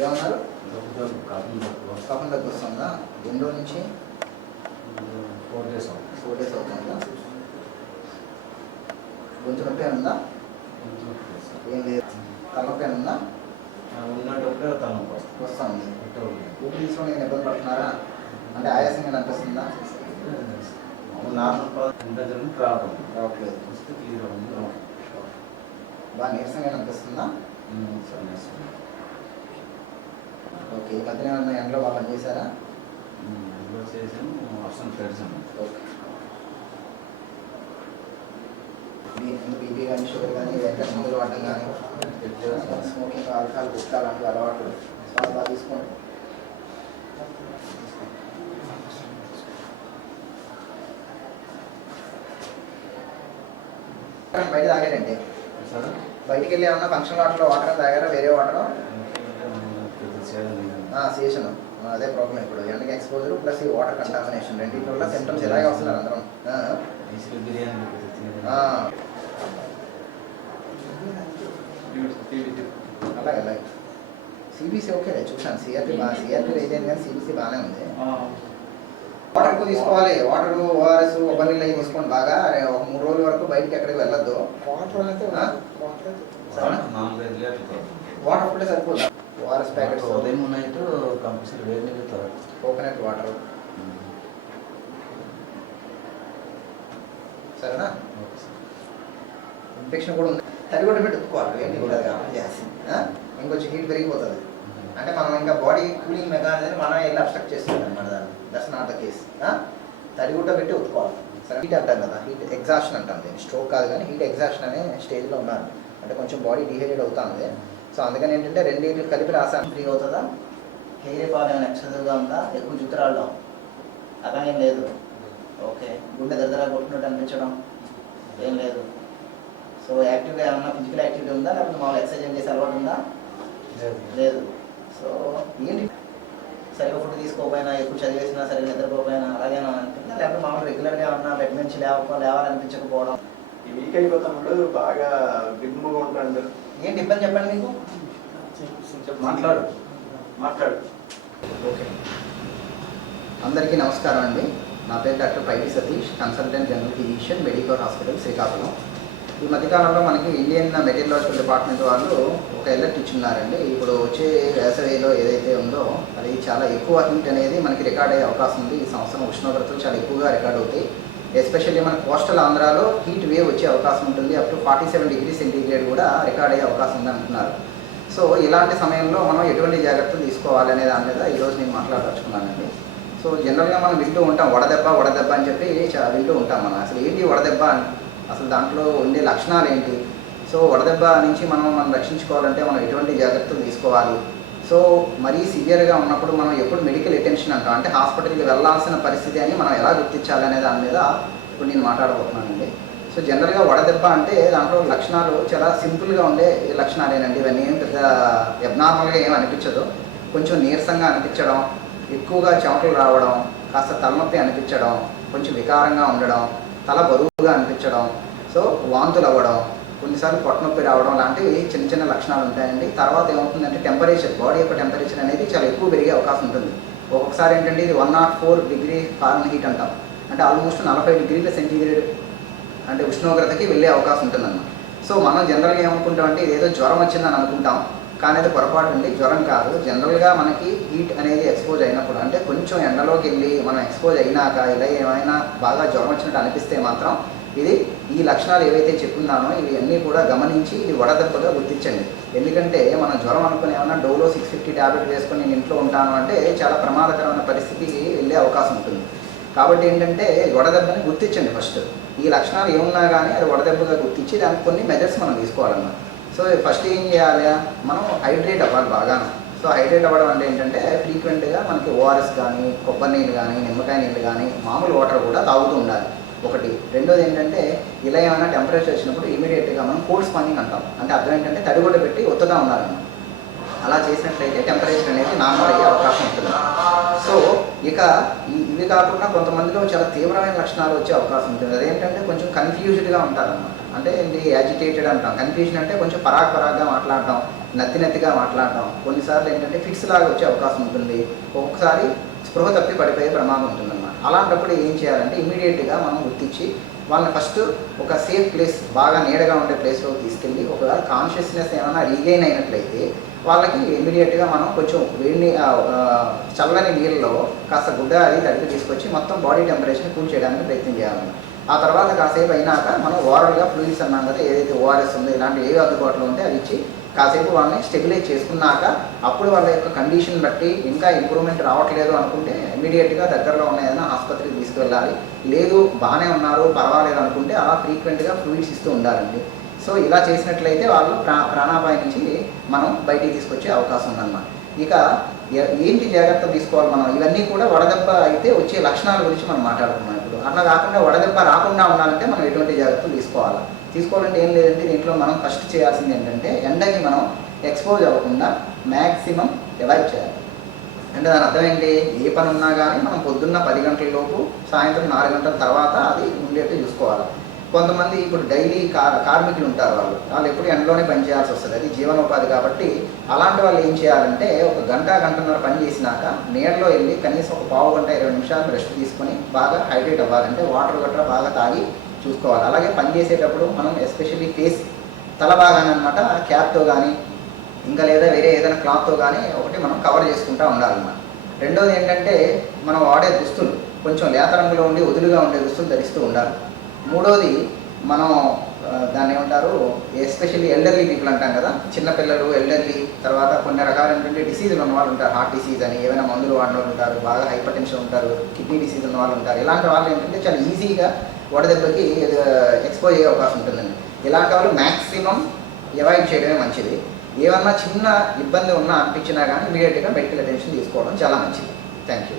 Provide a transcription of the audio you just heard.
ఏమన్నారు? కఫం దగ్గర వస్తుందా? ఎన్ని రోజుల నుంచి? 4 days అవుతుందా? గొంతు నొప్పి ఉందా? ఏం లేదు. తలనొప్పి ఉందా? ఉన్నప్పుడే తలనొప్పి వస్తుంది. ఊపిరి తీసుకోవడం నేను ఇబ్బంది పడుతున్నారా? అంటే ఆయాసంగా అనిపిస్తుందా? రావట్లేదు. బాగా నీరసంగా అనిపిస్తుందా? ఓకే. ఈ మధ్యన ఏమన్నా ఎండలో బాగా పనిచేశారా? ఓకే. బీపీ కానీ షుగర్ కానీ ఎక్కడ మందులు వాడటం కానీ స్మోకింగ్ ఆల్కహాల్ గుట్కా లాంటి అలవాట్లు బాగా తీసుకోండి. బయట తాగారండి? బయటికి వెళ్ళి ఏమన్నా ఫంక్షన్ వాటర్లో వాటర్ తాగారా? వేరే వాటర్ సీజన్ అదే ప్రాబ్లం. ఇప్పుడు ఎండకి ఎక్స్పోజర్ ప్లస్ ఈ వాటర్ కంటామినేషన్ రెండింటి వల్ల సిమ్టమ్స్ ఇలాగే వస్తున్నారు అందరం. అలాగే అలాగే సిబిసి ఓకే చూసాను. సిఆర్పి అయితే కానీ సిబిసి బాగానే ఉంది. వాటర్ ఎక్కువ తీసుకోవాలి. వాటర్ ఓఆర్ఎస్ కొబ్బరి నీళ్ళు అవి తీసుకోండి బాగా. ఒక 3 రోజుల వరకు బయటికి ఎక్కడికి వెళ్ళొద్దు. వాటర్ ఒకటే సరిపోదు. ఓఆర్ఎస్ ప్యాకెట్స్ ఉదయం నైట్ కంపల్సరీ వేడి నీళ్ళు తాగాలి. కోకోనట్ వాటర్ సరేనా? ఇన్ఫెక్షన్ కూడా ఉంది. తడి కూడా పెట్టి ఉత్తుకోవాలి. వేడి కూడా చేసి ఇంకొంచెం హీట్ పెరిగిపోతుంది. అంటే మనం ఇంకా బాడీ కూలింగ్ మెకానిజం మనం వెళ్ళి అబ్స్ట్రక్ట్ చేస్తుంది అనమాట. That's not the case. తడి గుడ్డ పెట్టి ఉత్తుకోవాలి. సరే. హీట్ అంటాం కదా, హీట్ ఎగ్జాషన్ అంటాం. దీన్ని స్ట్రోక్ కాదు కానీ హీట్ ఎగ్జాషన్ అనే స్టేజ్లో ఉన్నారు. అంటే కొంచెం బాడీ డిహైడ్రేట్ అవుతుంది. సో అందుకని ఏంటంటే రెండింటిని కలిపి రాసాను. ఫ్రీ అవుతుందా? హెయిర్ ఫాల్ ఏమైనా ఎక్సెసివ్గా ఉందా? ఎక్కువ జుట్టు రావడం అలాగేం లేదు. ఓకే. గుండె దగ్గర కొట్టినట్టు అనిపించడం ఏం లేదు. సో యాక్టివ్గా ఏమన్నా ఫిజికల్ యాక్టివిటీ ఉందా? లేకపోతే మామూలు ఎక్సర్సైజ్ ఏం చేసే అలవాటు ఉందా? లేదు. సో ఏంటి సరిగ్గా ఫుడ్ తీసుకోకపోయినా, ఎక్కువ చదివేసినా, సరిగ్గా నిద్రపోకపోయినా అలాగేనా అనిపించిందా? లేకపోతే మామూలు రెగ్యులర్గా ఏమన్నా బెడ్ నుంచి లేవాలనిపించకపోవడం? వీక్ అయిపోతాడు, బాగా దిగ్గుగా ఉంటాడు. ఏంటి ఇబ్బంది చెప్పండి మీకు. మాట్లాడు. ఓకే. అందరికీ నమస్కారం అండి. నా పేరు doctor Paidi Satish, consultant general physician, medical hospital Srikakulam. ఈ మధ్యకాలంలో మనకి ఇండియన్ మెటీరియలాజికల్ డిపార్ట్మెంట్ వాళ్ళు ఒక అలర్ట్ ఇచ్చున్నారండి. ఇప్పుడు వచ్చే వేసవిలో ఏదైతే ఉందో అది చాలా ఎక్కువ హీట్ అనేది మనకి రికార్డ్ అయ్యే అవకాశం ఉంది. ఈ సంవత్సరం ఉష్ణోగ్రతలు చాలా ఎక్కువగా రికార్డ్ అవుతాయి. ఎస్పెషల్లీ మన కోస్టల్ ఆంధ్రాలో హీట్ వేవ్ వచ్చే అవకాశం ఉంటుంది. అప్ టు 47 degrees సెంటీగ్రేడ్ కూడా రికార్డ్ అయ్యే అవకాశం ఉంది అంటున్నారు. సో ఇలాంటి సమయంలో మనం ఎటువంటి జాగ్రత్తలు తీసుకోవాలి అనే దాని మీద ఈరోజు నేను మాట్లాడదలుచుకున్నానండి. సో జనరల్గా మనం వింటూ ఉంటాం వడదెబ్బ అని చెప్పి వింటూ ఉంటాం. మనం అసలు ఏంటి వడదెబ్బ అని, అసలు దాంట్లో ఉండే లక్షణాలు ఏంటి, సో వడదెబ్బ నుంచి మనం రక్షించుకోవాలంటే మనం ఎటువంటి జాగ్రత్తలు తీసుకోవాలి, సో మరీ సివియర్గా ఉన్నప్పుడు మనం ఎప్పుడు మెడికల్ అటెన్షన్ అంటాం, అంటే హాస్పిటల్కి వెళ్ళాల్సిన పరిస్థితి అని మనం ఎలా గుర్తించాలి అనే దాని మీద ఇప్పుడు నేను మాట్లాడబోతున్నానండి. సో జనరల్గా వడదెబ్బ అంటే దాంట్లో లక్షణాలు చాలా సింపుల్గా ఉండే లక్షణాలేనండి. ఇవన్నీ ఏం పెద్ద అబ్నార్మల్గా ఏం అనిపించదు. కొంచెం నీరసంగా అనిపించడం, ఎక్కువగా చెమటలు రావడం, కాస్త తలనొప్పి అనిపించడం, కొంచెం వికారంగా ఉండడం, తల బరువుగా అనిపించడం, సో వాంతులు అవ్వడం, కొన్నిసార్లు పొట్టనొప్పి రావడం లాంటివి చిన్న లక్షణాలు ఉంటాయండి. తర్వాత ఏమవుతుందంటే టెంపరేచర్, బాడీ యొక్క టెంపరేచర్ అనేది చాలా ఎక్కువ పెరిగే అవకాశం ఉంటుంది. ఒక్కొక్కసారి ఏంటంటే ఇది 104 degrees ఫారెన్హీట్ అంటాం, అంటే ఆల్మోస్ట్ 40 degrees సెంటీగ్రేడ్ అంటే ఉష్ణోగ్రతకి వెళ్ళే అవకాశం ఉంటుందన్నమాట. సో మనం జనరల్గా ఏమనుకుంటామంటే ఇదేదో జ్వరం వచ్చిందని అనుకుంటాం, కానీ అది పొరపాటు అండి. జ్వరం కాదు. జనరల్గా మనకి హీట్ అనేది ఎక్స్పోజ్ అయినప్పుడు, అంటే కొంచెం ఎండలోకి వెళ్ళి మనం ఎక్స్పోజ్ అయినాక ఇలా ఏమైనా బాగా జ్వరం వచ్చినట్టు అనిపిస్తే మాత్రం ఇది ఈ లక్షణాలు ఏవైతే చెప్పున్నానో ఇవి అన్నీ కూడా గమనించి ఇది వడదెబ్బగా గుర్తించండి. ఎందుకంటే మనం జ్వరం అనుకుని ఏమన్నా డోలో 650 ట్యాబ్లెట్ వేసుకొని నేను ఇంట్లో ఉంటాను అంటే చాలా ప్రమాదకరమైన పరిస్థితికి వెళ్ళే అవకాశం ఉంటుంది. కాబట్టి ఏంటంటే వడదెబ్బని గుర్తించండి ఫస్ట్. ఈ లక్షణాలు ఏమున్నా కానీ అది వడదెబ్బగా గుర్తించి దానికి కొన్ని మెజర్స్ మనం తీసుకోవాలన్నమాట. సో ఫస్ట్ ఏం చేయాలి, మనం హైడ్రేట్ అవ్వాలి బాగాను. సో హైడ్రేట్ అవ్వడం అంటే ఏంటంటే ఫ్రీక్వెంట్గా మనకి ఓఆర్ఎస్ కానీ, కొబ్బరి నీళ్ళు కానీ, నిమ్మకాయ నీళ్ళు కానీ, మామూలు వాటర్ కూడా తాగుతూ ఉండాలి ఒకటి. రెండోది ఏంటంటే ఇలా ఏమైనా టెంపరేచర్ వచ్చినప్పుడు ఇమీడియట్గా మనం కోల్డ్ స్పాంజింగ్ అంటాం, అంటే అర్థం ఏంటంటే తడిగుడ్డ పెట్టి ఒత్తుగా ఉండాలన్నమాట. అలా చేసినట్లయితే టెంపరేచర్ అనేది నార్మల్ అయ్యే అవకాశం ఉంటుంది. సో ఇక ఇవి కాకుండా కొంతమందిలో చాలా తీవ్రమైన లక్షణాలు వచ్చే అవకాశం ఉంటుంది. అదేంటంటే కొంచెం కన్ఫ్యూజ్డ్గా ఉంటారన్నమాట. అంటే ఏంటి యాజిటేటెడ్ అంటాం. కన్ఫ్యూజన్ అంటే కొంచెం పరాగ్గా మాట్లాడటం, నత్తిగా మాట్లాడటం. కొన్నిసార్లు ఏంటంటే ఫిట్స్ లాగా వచ్చే అవకాశం ఉంటుంది. ఒక్కొక్కసారి స్పృహ తప్పి పడిపోయే ప్రమాదం ఉంటుందన్నమాట. అలాంటప్పుడు ఏం చేయాలంటే ఇమీడియట్గా మనం గుర్తించి వాళ్ళని ఫస్ట్ ఒక సేఫ్ ప్లేస్, బాగా నీడగా ఉండే ప్లేస్లో తీసుకెళ్ళి ఒకవేళ కాన్షియస్నెస్ ఏమైనా రీగెయిన్ అయినట్లయితే వాళ్ళకి ఇమీడియట్గా మనం కొంచెం వేడి చల్లని నీళ్ళలో కాస్త గుడ్డ అది తడిపి తీసుకొచ్చి మొత్తం బాడీ టెంపరేచర్ని కూల్ చేయడానికి ప్రయత్నం చేయాలి. ఆ తర్వాత కాసేపు అయినాక మనం ఓవరాల్గా ఫ్లూయిడ్స్ అన్నాం కదా, ఏదైతే ఓఆర్ఎస్ ఉందో ఇలాంటి ఏవి అందుబాటులో ఉంటే అవి ఇచ్చి కాసేపు వాళ్ళని స్టెబిలైజ్ చేసుకున్నాక అప్పుడు వాళ్ళ యొక్క కండిషన్ బట్టి ఇంకా ఇంప్రూవ్మెంట్ రావట్లేదు అనుకుంటే ఇమీడియట్గా దగ్గరలో ఉన్న ఏదైనా ఆసుపత్రికి తీసుకువెళ్ళాలి. లేదు బాగానే ఉన్నారు పర్వాలేదు అనుకుంటే అలా ఫ్రీక్వెంట్గా ఫ్లూయిడ్స్ ఇస్తూ ఉండాలండి. సో ఇలా చేసినట్లయితే వాళ్ళు ప్రాణాపాయం నుంచి మనం బయటికి తీసుకొచ్చే అవకాశం ఉందన్నమాట. ఇక ఏంటి జాగ్రత్తలు తీసుకోవాలి మనం, ఇవన్నీ కూడా వడదెబ్బ అయితే వచ్చే లక్షణాల గురించి మనం మాట్లాడుకున్నాం. ఇప్పుడు అట్లా కాకుండా వడదెబ్బ రాకుండా ఉండాలంటే మనం ఎటువంటి జాగ్రత్తలు తీసుకోవాలంటే ఏం లేదంటే దీంట్లో మనం ఫస్ట్ చేయాల్సింది ఏంటంటే ఎండకి మనం ఎక్స్పోజ్ అవ్వకుండా మ్యాక్సిమం అవాయిడ్ చేయాలి. అంటే దాని అర్థం ఏంటి, ఏ పని ఉన్నా కానీ మనం పొద్దున్న 10 గంటల లోపు సాయంత్రం 4 గంటల తర్వాత అది ఉండేట్టు చూసుకోవాలి. కొంతమంది ఇప్పుడు డైలీ కార్మికులు ఉంటారు, వాళ్ళు ఎప్పుడు ఎండలోనే పని చేయాల్సి వస్తుంది, అది జీవనోపాధి కాబట్టి అలాంటి వాళ్ళు ఏం చేయాలంటే ఒక గంటన్నర పని చేసినాక నీడలో వెళ్ళి కనీసం ఒక పావు గంట 20 నిమిషాలు రెస్ట్ తీసుకొని బాగా హైడ్రేట్ అవ్వాలంటే వాటర్ గట్రా బాగా తాగి చూసుకోవాలి. అలాగే పని చేసేటప్పుడు మనం ఎస్పెషల్లీ ఫేస్ తల భాగాన్ని అనమాట క్యాప్తో కానీ ఇంకా లేదా వేరే ఏదైనా క్లాత్తో కానీ ఒకటి మనం కవర్ చేసుకుంటూ ఉండాలన్నమాట. రెండోది ఏంటంటే మనం వాడే దుస్తులు కొంచెం లేత రంగులో ఉండి వదులుగా ఉండే దుస్తులు ధరిస్తూ ఉండాలి. మూడోది మనం దాన్ని ఏమంటారు, ఎస్పెషల్లీ ఎల్డర్లీ పీపుల్ అంటాం కదా, చిన్నపిల్లలు, ఎల్డర్లీ, తర్వాత కొన్ని రకాలైనటువంటి డిసీజులు ఉన్న వాళ్ళు ఉంటారు, హార్ట్ డిసీజ్ అని, ఏమైనా మందులు వాడిన వాళ్ళు ఉంటారు, బాగా హైపర్ టెన్షన్ ఉంటారు, కిడ్నీ డిసీజ్ ఉన్న వాళ్ళు ఉంటారు. ఇలాంటి వాళ్ళు ఏంటంటే చాలా ఈజీగా వడదెబ్బకి ఎక్స్పోజ్ అయ్యే అవకాశం ఉంటుందండి. ఇలాంటి వాళ్ళు మ్యాక్సిమం అవాయిడ్ చేయడమే మంచిది. ఏమన్నా చిన్న ఇబ్బంది ఉన్నా అనిపించినా కానీ ఇమీడియట్గా మెడికల్ అటెన్షన్ తీసుకోవడం చాలా మంచిది. Thank you.